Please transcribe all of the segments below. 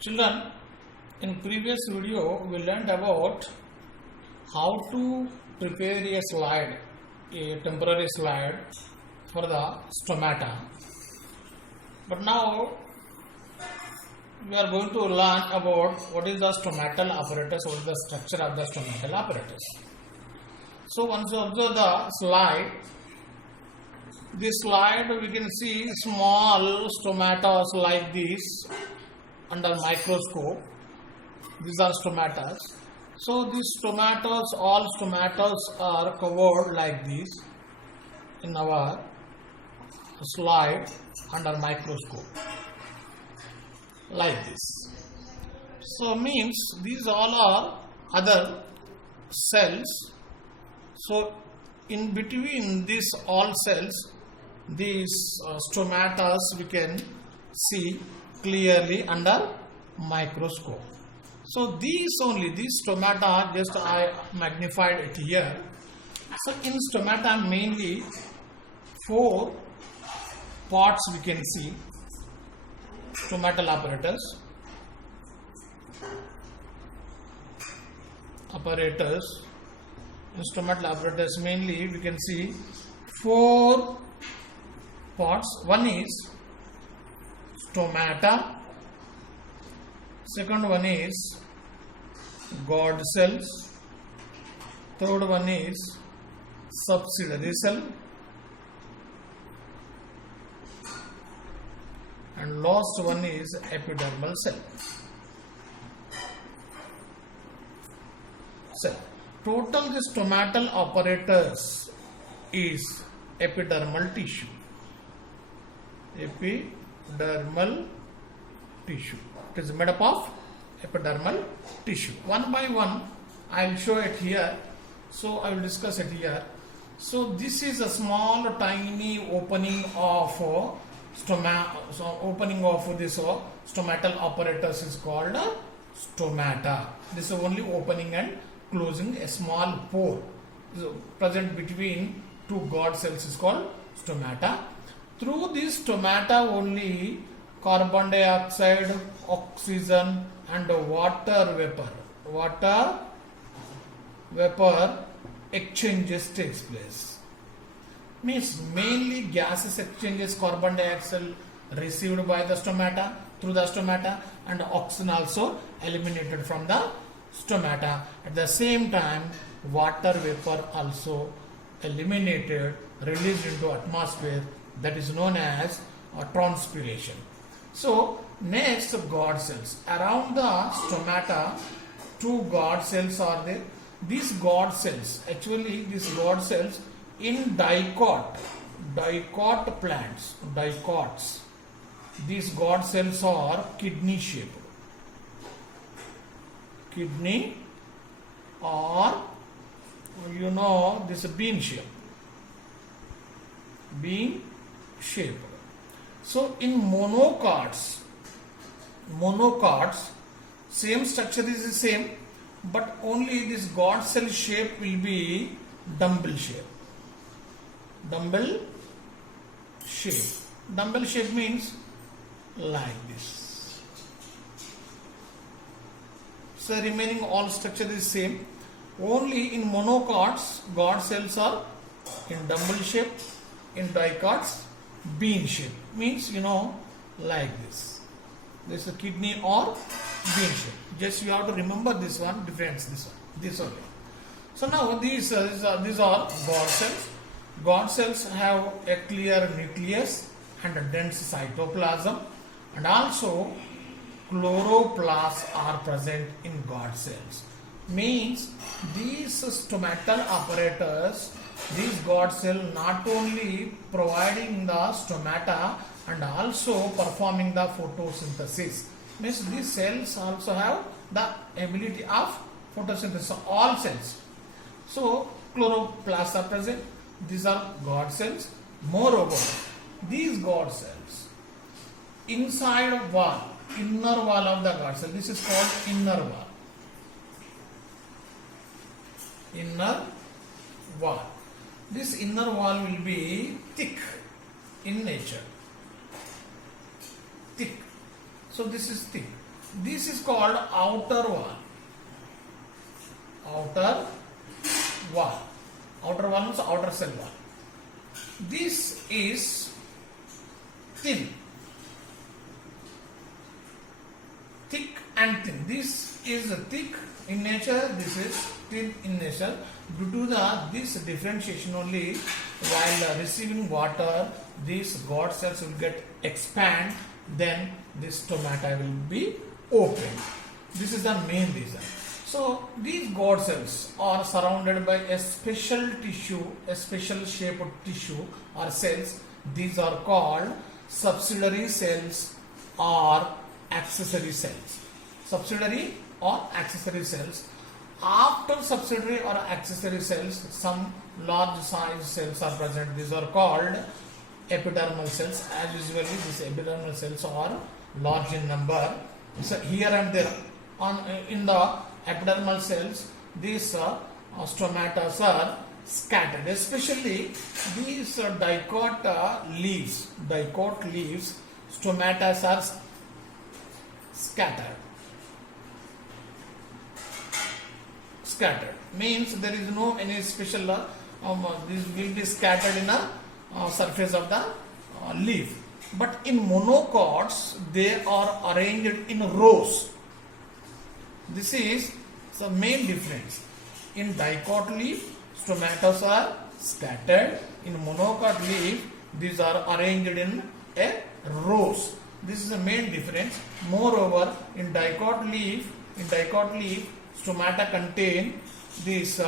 Children, in previous video we learned about how to prepare a slide, a temporary slide for the stomata. But now we are going to learn about what is the stomatal apparatus, what is the structure of the stomatal apparatus. So once you observe the slide, this slide we can see small stomata like this under microscope. These are stomatas. So these stomatas, all stomatas are covered like this in our slide under microscope, like this. So means these all are other cells. So in between these all cells, these stomatas we can see clearly under microscope. So these stomata, just I magnified it here. So in stomata mainly 4 parts we can see. Stomatal apparatus. In stomatal apparatus mainly we can see 4 parts. One is stomata, second one is God cells, third one is subsidiary cell, and last one is epidermal cell. Total the stomatal apparatus is epidermal tissue. Epidermal tissue. It is made up of epidermal tissue. One by one, I will show it here. So I will discuss it here. So this is a small, tiny opening of this stomatal apparatus is called stomata. This is only opening and closing a small pore present between 2 God cells is called stomata. Through this stomata only carbon dioxide, oxygen and water vapor exchanges takes place. Means mainly gases exchanges, carbon dioxide received by the stomata through the stomata and oxygen also eliminated from the stomata. At the same time water vapor also eliminated, released into atmosphere, that is known as transpiration. So next God cells. Around the stomata 2 God cells are there. These God cells, actually these God cells in dicot plants, dicots, these God cells are kidney shaped. Kidney or this bean shape. Bean shape. So in monocots, same structure is the same, but only this God cell shape will be dumbbell shape. Dumbbell shape means like this. So remaining all structure is same. Only in monocots, God cells are in dumbbell shape, in dicots, bean shape. Means like this. This is a kidney or bean shape. Just you have to remember this one, difference this only. So now these are God cells. God cells have a clear nucleus and a dense cytoplasm, and also chloroplasts are present in God cells. Means these stomatal apparatus, these God cell not only providing the stomata and also performing the photosynthesis. Means these cells also have the ability of photosynthesis, all cells. So chloroplasts are present. These are God cells. Moreover, these God cells inside inner wall of the God cell, this is called inner wall. Inner wall. This inner wall will be thick in nature. Thick. So this is thick. This is called outer wall. Outer wall. Outer wall means outer cell wall. This is thin. Thick and thin. This is thick in nature. This is thin in nature. Due to this differentiation only, while receiving water, these God cells will get expand. Then this stomata will be open. This is the main reason. So these God cells are surrounded by a special tissue, a special shaped tissue or cells. These are called subsidiary cells or accessory cells. Subsidiary or accessory cells. After subsidiary or accessory cells, some large size cells are present. These are called epidermal cells. As usually, these epidermal cells are large in number. So here and there, in the epidermal cells, these stomata are scattered. Especially these dicot leaves. Dicot leaves, stomata are scattered. Scattered means there is no any special this will be scattered in a surface of the leaf, but in monocots they are arranged in rows. This is the main difference. In dicot leaf, stomata are scattered. In monocot leaf, these are arranged in a rows. This is the main difference. Moreover, in dicot leaf, stomata contain these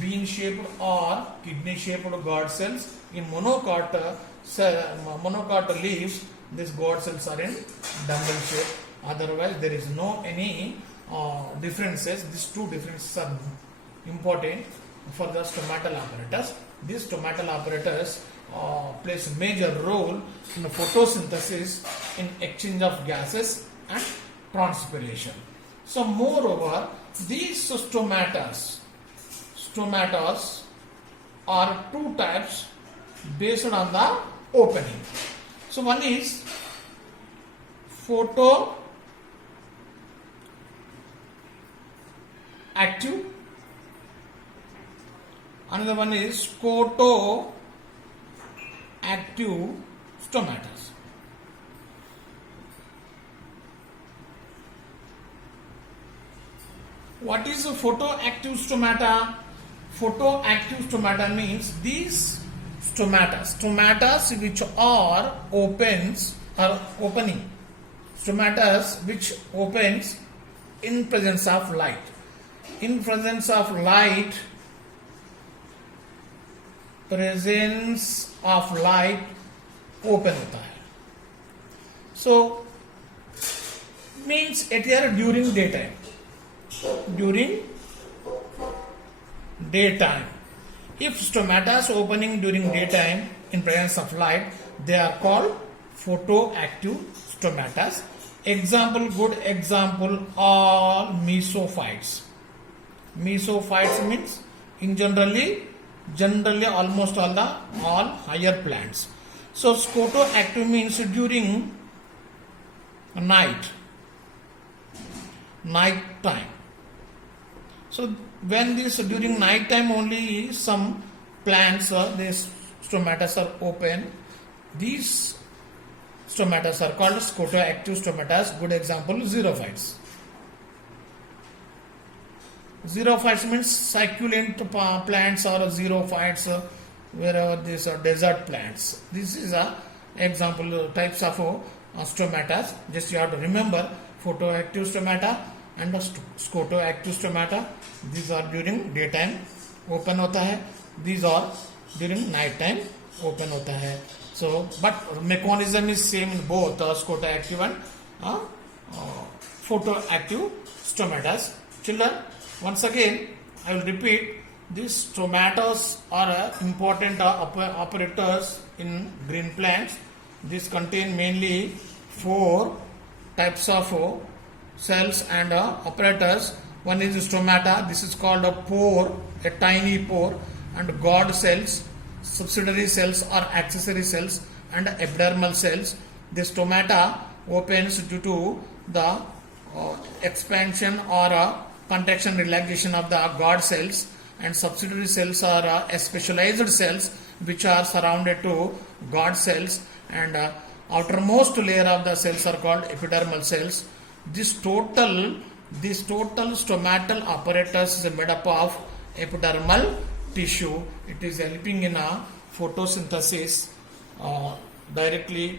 bean-shaped or kidney-shaped God cells. In monocot leaves, these God cells are in dumbbell shape. Otherwise, there is no any differences. These two differences are important for the stomatal apparatus. These stomatal apparatus plays a major role in the photosynthesis, in exchange of gases and transpiration. So, moreover, these stomatas are two types based on the opening. So, one is photoactive, another one is photoactive stomatas. What is a photoactive stomata? Photoactive stomata means these stomatas which are opening, stomatas which opens in presence of light. In presence of light, open होता है. So means it here during daytime. During daytime, if stomata is opening during daytime in presence of light, they are called photoactive stomatas. Good example are mesophytes. Mesophytes means in generally almost all higher plants. So photoactive means during night time. So when this during night time only some plants these stomatas are open. These stomatas are called photoactive stomatas. Good example, xerophytes. Xerophytes means succulent plants or xerophytes wherever these are desert plants. This is a example types of stomatas. Just you have to remember photoactive stomata and photoactive stomata. These are during daytime open होता है. These are during night time open होता है. So, but mechanism is same in both photoactive and photoactive stomatas. Children, once again, I will repeat. These stomatas are important operators in green plants. These contain mainly 4 types of cells and apparatus. One is stomata. This is called a pore, a tiny pore, and God cells, subsidiary cells or accessory cells, and epidermal cells. The stomata opens due to the expansion or contraction relaxation of the guard cells, and subsidiary cells are specialized cells which are surrounded to guard cells, and outermost layer of the cells are called epidermal cells. This total stomatal apparatus is made up of epidermal tissue. It is helping in photosynthesis directly,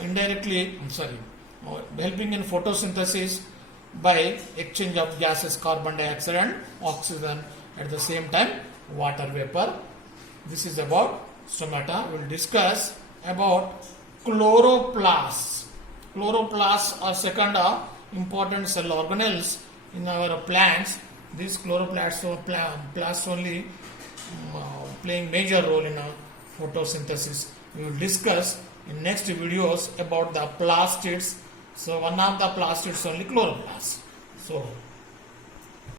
indirectly. Helping in photosynthesis by exchange of gases carbon dioxide and oxygen, at the same time water vapor. This is about stomata. We will discuss about chloroplasts. Chloroplasts are second important cell organelles in our plants. These chloroplasts only playing major role in photosynthesis. We will discuss in next videos about the plastids. So one of the plastids only chloroplasts. So